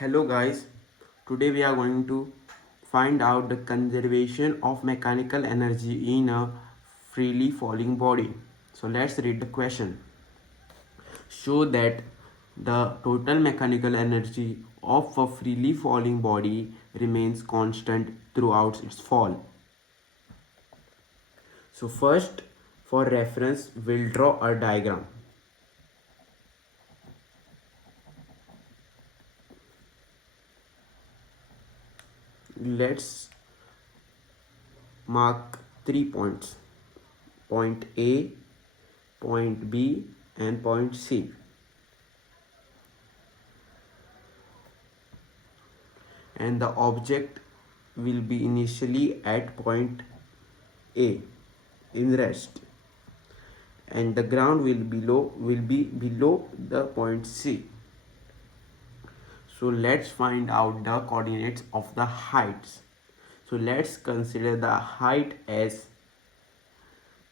Hello guys, today we are going to find out the conservation of mechanical energy in a freely falling body. So let's read the question. Show that the total mechanical energy of a freely falling body remains constant throughout its fall. So first, for reference, we'll draw a diagram. Let's mark 3 points: point A, point B and point C. And the object will be initially at point A in rest, and the ground will be below the point C. So let's find out the coordinates of the heights. So let's consider the height as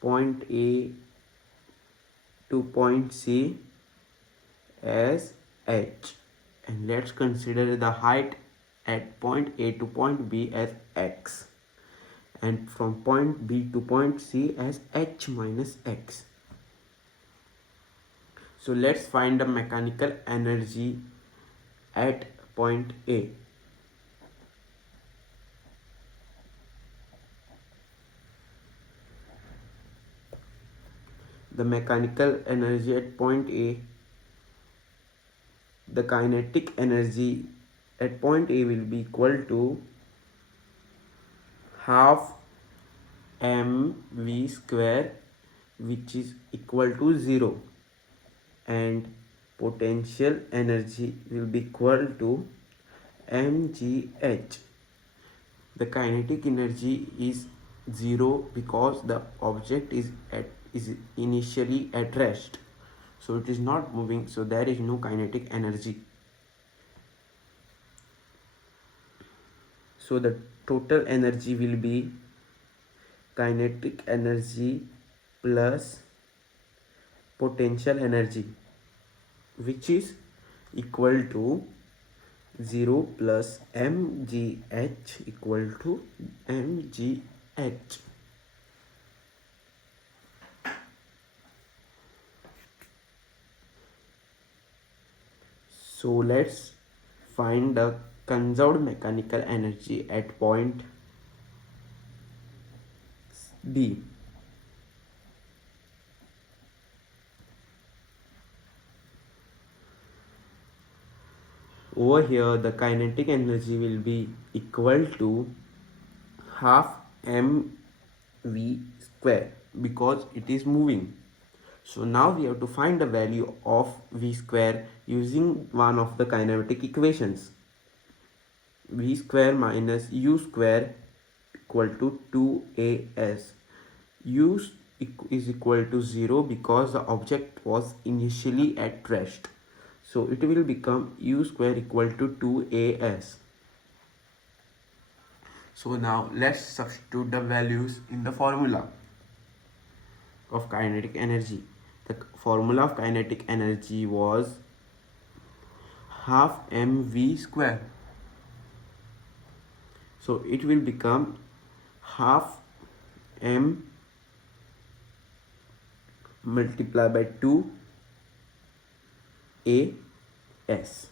point A to point C as h, and let's consider the height at point A to point B as x, and from point B to point C as h minus x. So let's find the mechanical energy at point A. The mechanical energy at point A, the kinetic energy at point A will be equal to half mv square, which is equal to 0, and potential energy will be equal to mgh. The kinetic energy is 0 because the object is initially at rest, so it is not moving, so there is no kinetic energy. So the total energy will be kinetic energy plus potential energy, which is equal to 0 plus mgh equal to mgh. So let's find the conserved mechanical energy at point B. Over here, the kinetic energy will be equal to half mv square because it is moving. So now we have to find the value of v square using one of the kinematic equations. V square minus u square equal to 2as. U is equal to 0 because the object was initially at rest. So it will become u square equal to 2as. So now let's substitute the values in the formula of kinetic energy. The formula of kinetic energy was half mv square. So it will become half m multiplied by 2 as.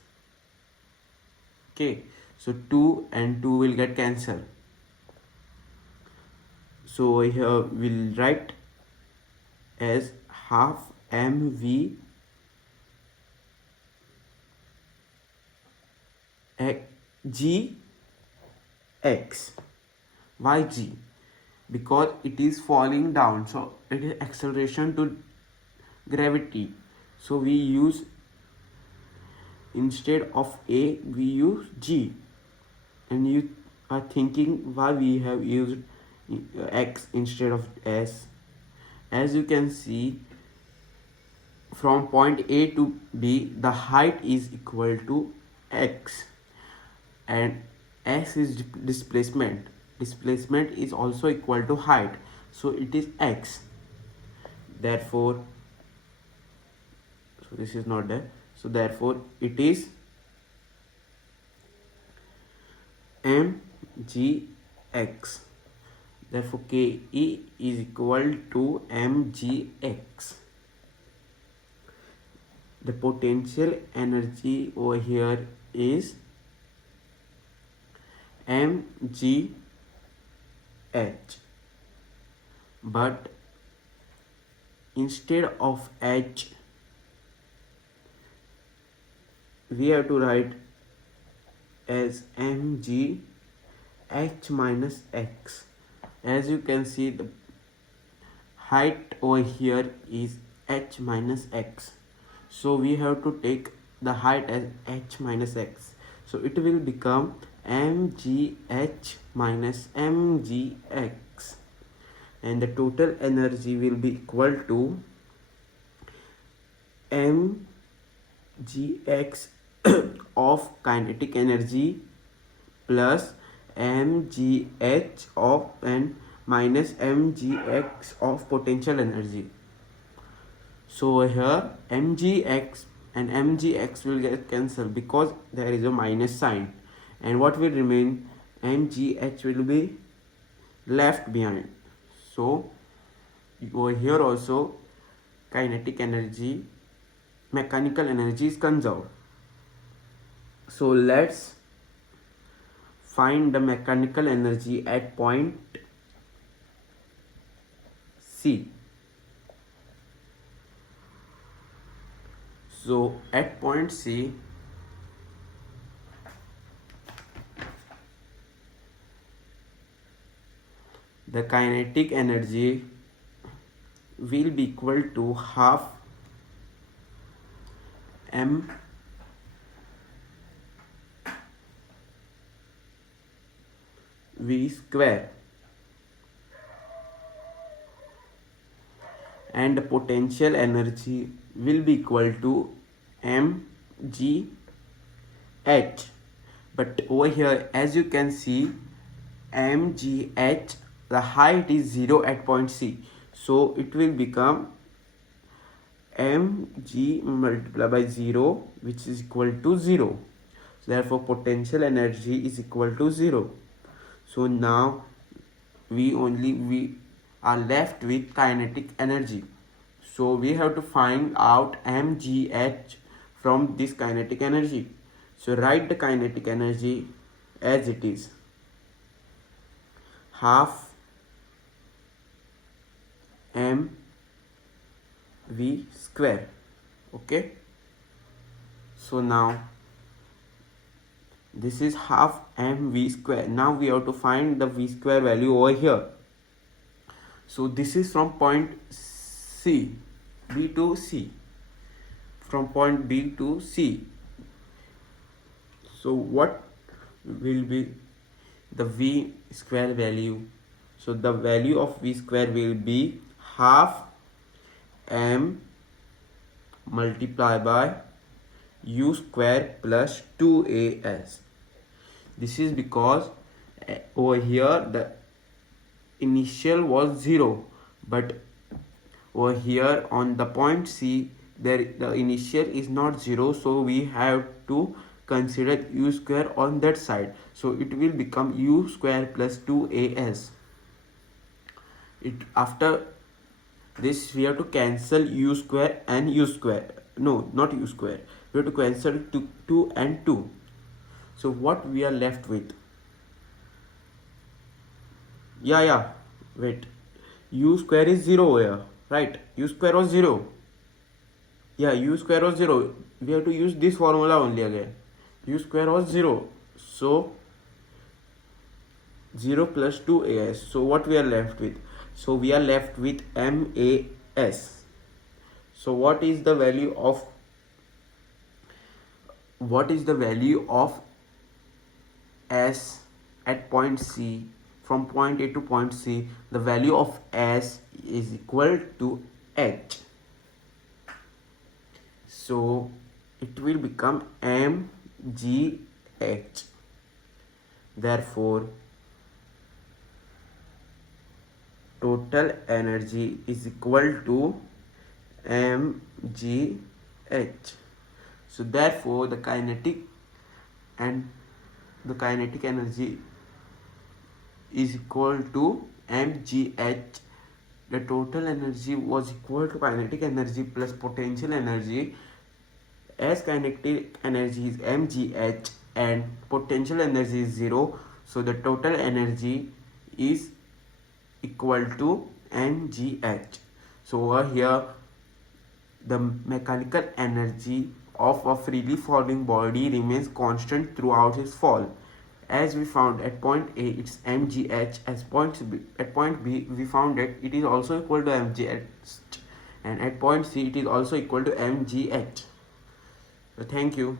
Okay, so 2 and 2 will get cancelled. So here we'll write as half mv g x. Why g? Because it is falling down, so it is acceleration to gravity. So we use, instead of a, we use g. And you are thinking why we have used x instead of s. As you can see, from point A to B, the height is equal to x, and s is displacement. Displacement is also equal to height, so it is x. Therefore, so this is not there. So therefore, it is mgx. Therefore Ke is equal to mgx. The potential energy over here is mgh, but instead of h we have to write as mgh minus x. As you can see, the height over here is h minus x, so we have to take the height as h minus x, so it will become mgh minus mgx, and the total energy will be equal to mgx of kinetic energy plus mgh of and minus mgx of potential energy. So here mgx and mgx will get cancelled because there is a minus sign, and what will remain, mgh will be left behind. So over here also kinetic energy, mechanical energy is conserved. So let's find the mechanical energy at point C. So at point C, the kinetic energy will be equal to half m v square, and the potential energy will be equal to mgh. But over here, as you can see, mgh, the height is 0 at point C, so it will become mg multiplied by 0, which is equal to 0. So therefore potential energy is equal to 0. So now we are left with kinetic energy, so we have to find out mgh from this kinetic energy. So write the kinetic energy as it is, half m v square. Okay, so now this is half mv square. Now we have to find the v square value over here. So this is from point C, B to C, from point B to C. So what will be the v square value? So the value of v square will be half m multiplied by u square plus 2as. This is because over here the initial was 0, but over here on the point C the initial is not 0, so we have to consider u square on that side, so it will become u square plus 2as. After this we have to cancel u square and u square, no, not u square, we have to cancel 2 and 2. So what we are left with, wait, u square is 0 here, right? U square was 0. U square was 0. We have to use this formula only again. U square was 0. So 0 plus 2as. So what we are left with? So we are left with MAS. So what is the value of S at point C? From point A to point C, the value of S is equal to H. So it will become mgh. Therefore total energy is equal to mgh. So therefore the kinetic and the kinetic energy is equal to mgh. The total energy was equal to kinetic energy plus potential energy. As kinetic energy is mgh and potential energy is 0, so the total energy is equal to mgh. So over here the mechanical energy of a freely falling body remains constant throughout its fall. As we found at point A it's mgh, at point B we found that it is also equal to mgh, and at point C it is also equal to mgh. So thank you.